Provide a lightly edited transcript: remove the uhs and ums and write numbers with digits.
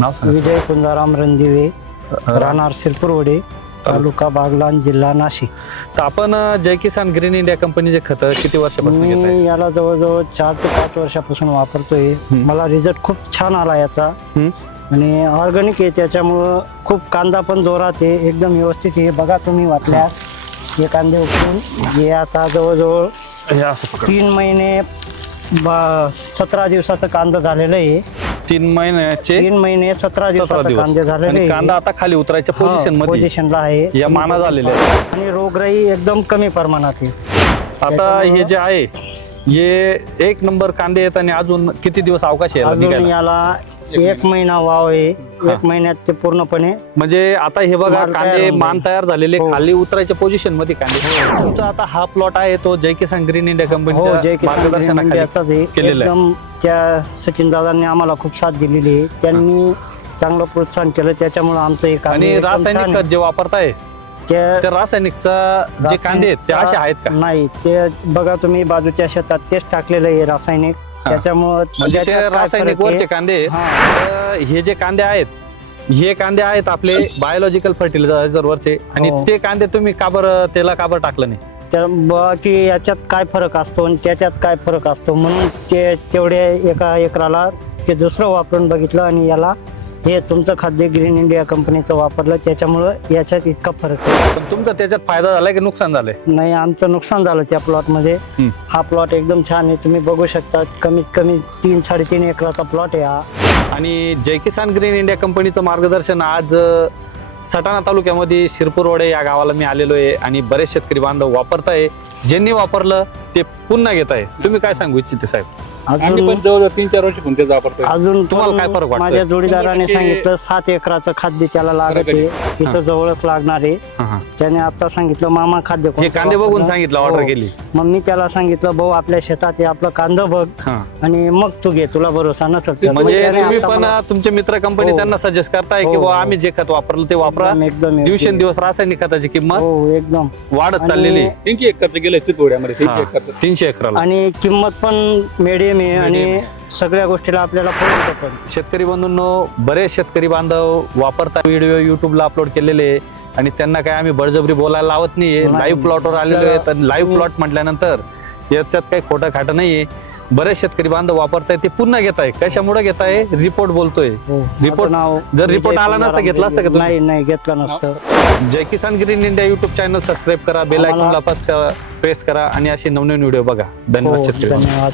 नाव सांगा. विजय कुंजाराम रणदिवे, राहणार शिरपूरवडे, तालुका बागलाण, जिल्हा नाशिक. तर आपण जय किसान ग्रीन इंडिया कंपनीचे खत किती वर्षापासून घेत आहे? मी याला जवळजवळ 4 ते 5 वर्षापासून वापरतोय. मला रिझल्ट खूप छान आला याचा आणि ऑर्गॅनिक आहे, त्याच्यामुळं खूप कांदा पण जोरात आहे, एकदम व्यवस्थित आहे. बघा तुम्ही वाटल्यास हे कांदे उकळून हे आता जवळजवळ हे असं पकड. 3 महिने 17 दिवसाचं कांदा झालेलं आहे. 3 महिन्याचे 3 महिने 17 17 दिवसाचं दिवस कांदे झालेले आणि आहे. कांदा आता खाली उतरायच्या पोझिशन मध्ये पोझिशनला आहे या माना झालेल्या आहेत. आणि रोगराई एकदम कमी प्रमाणात आहे. आता हे जे आहे हे 1 नंबर कांदे आहेत आणि अजून किती दिवस अवकाश आहे याला अजून निघायला? याला 1 महिना वाव आहे. 1 महिन्यात ते पूर्णपणे म्हणजे आता हे बघा माल तयार कांदे होऊन मान तयार झालेले हो. खाली उतरायच्या पोझिशन मध्ये कांदे. तुमचा आता हा प्लॉट आहे तो जय किसान ग्रीन इंडिया हो, जय कंपनीच्या किसान मार्गदर्शनाखाली इंडियाचाच आहे. केलेलं आहे. एकदम त्या सचिन दादांनी आम्हाला खूप साथ दिलेली आहे. त्यांनी चांगलं प्रोत्साहन केलं, त्याच्यामुळे आमचं हे काम आणि एकदम रासायनिक छान खत जे वापरताय त्या त्या रासायनिकचा जे कांदे आहेत ते असे आहेत का? नाही, ते बघा तुम्ही बाजूच्या शेतात तेच टाकलेलं आहे रासायनिक, त्याच्यामुळे म्हणजे ते त्याच्यात काय रासायनिक फरक आहे? वरचे कांदे आहेत. हा. तर हे जे कांदे आहेत हे कांदे आहेत आपले बायोलॉजिकल फर्टिलायझर वरचे आणि हो. ते कांदे तुम्ही का बरं त्याला का बरं टाकलं नाही? त्या की याच्यात काय फरक असतो आणि त्याच्यात काय फरक असतो म्हणून ते तेवढ्या एका एकराला ते दुसरं वापरून बघितलं आणि याला हे तुमचं खाद्य ग्रीन इंडिया कंपनीचं वापरलं, त्याच्यामुळं याच्यात इतका फरक आहे. पण तुमचा त्याच्यात फायदा झालाय की नुकसान झालंय? नाही, आमचं नुकसान झालं त्या प्लॉटमध्ये. हा प्लॉट एकदम छान आहे, तुम्ही बघू शकता. कमीत कमी 3-3.5 एकराचा प्लॉट आहे हा. आणि जय किसान ग्रीन इंडिया कंपनीचं मार्गदर्शन आज सटाणा तालुक्यामध्ये शिरपूरवडे या गावाला मी आलेलो आहे आणि बरेच शेतकरी बांधव वापरताय. ज्यांनी वापरलं ते पुन्हा घेत आहे. तुम्ही काय सांगू इच्छिते साहेब? आम्ही पण जवळजवळ 3-4 वर्ष पण तेच वापरतोय. अजून तुम्हाला काय फरक वाटतोय? माझ्या जोडीदाराने 100% सांगितलं 7 एकराचं खाद्य त्याला लागत आहे, इथं जवळच लागणार आहे. त्याने आता सांगितलं मामा खाद्य हे कोणतं कांदे बघून वापरलं? सांगितलं ऑर्डर हो. केली. मग मी त्याला सांगितलं भाऊ आपल्या शेतात हे आपलं कांदा बघ आणि मग तू घे, तुला भरोसा नसेल तर. म्हणजे त्याने तुम्ही आता पण मला तुमचे मित्र कंपनी हो. त्यांना सजेस्ट करताय की हो, बुवा हो. आम्ही जे खत वापरलं ते वापरा. एकदम योग्य. दिवसेंदिवस रासायनिक खताची किंमत हो एकदम वाढत आणि- चाललेली. 300 एकरचं गेलंय चिरपुड्यामध्ये 300 एकरचं. 300 एकराला. आणि किंमत पण मिडियम आहे आणि सगळ्या गोष्टीला आपल्याला परवडतं पण. शेतकरी बंधूंनो, बरेच शेतकरी बांधव वापरता व्हिडिओ युट्यूबला अपलोड केलेले आहे आणि त्यांना काय आम्ही बळजबरी बोलायला लावत नाहीये. नाही. लाईव्ह प्लॉटवर आलेलो आहे तर लाईव्ह प्लॉट म्हटल्यानंतर याच्यात काही खोटं खाटं नाहीये. बरेच शेतकरी बांधव वापरताय ते पुन्हा घेताय. कशामुळे घेताय? रिपोर्ट बोलतोय. माझं रिपोर्ट नाव जर विजय रिपोर्ट आला नसता कुंजाराम घेतला असता का तुम्ही? नाही घेतलं नसतं. Jai Kisan green India YouTube channel subscribe करा, बेल आम्हाला- आयकॉनला प्रेस करा आणि असे नवनवीन व्हिडिओ बघा. धन्यवाद हो, शेतकरी बांधव. धन्यवाद.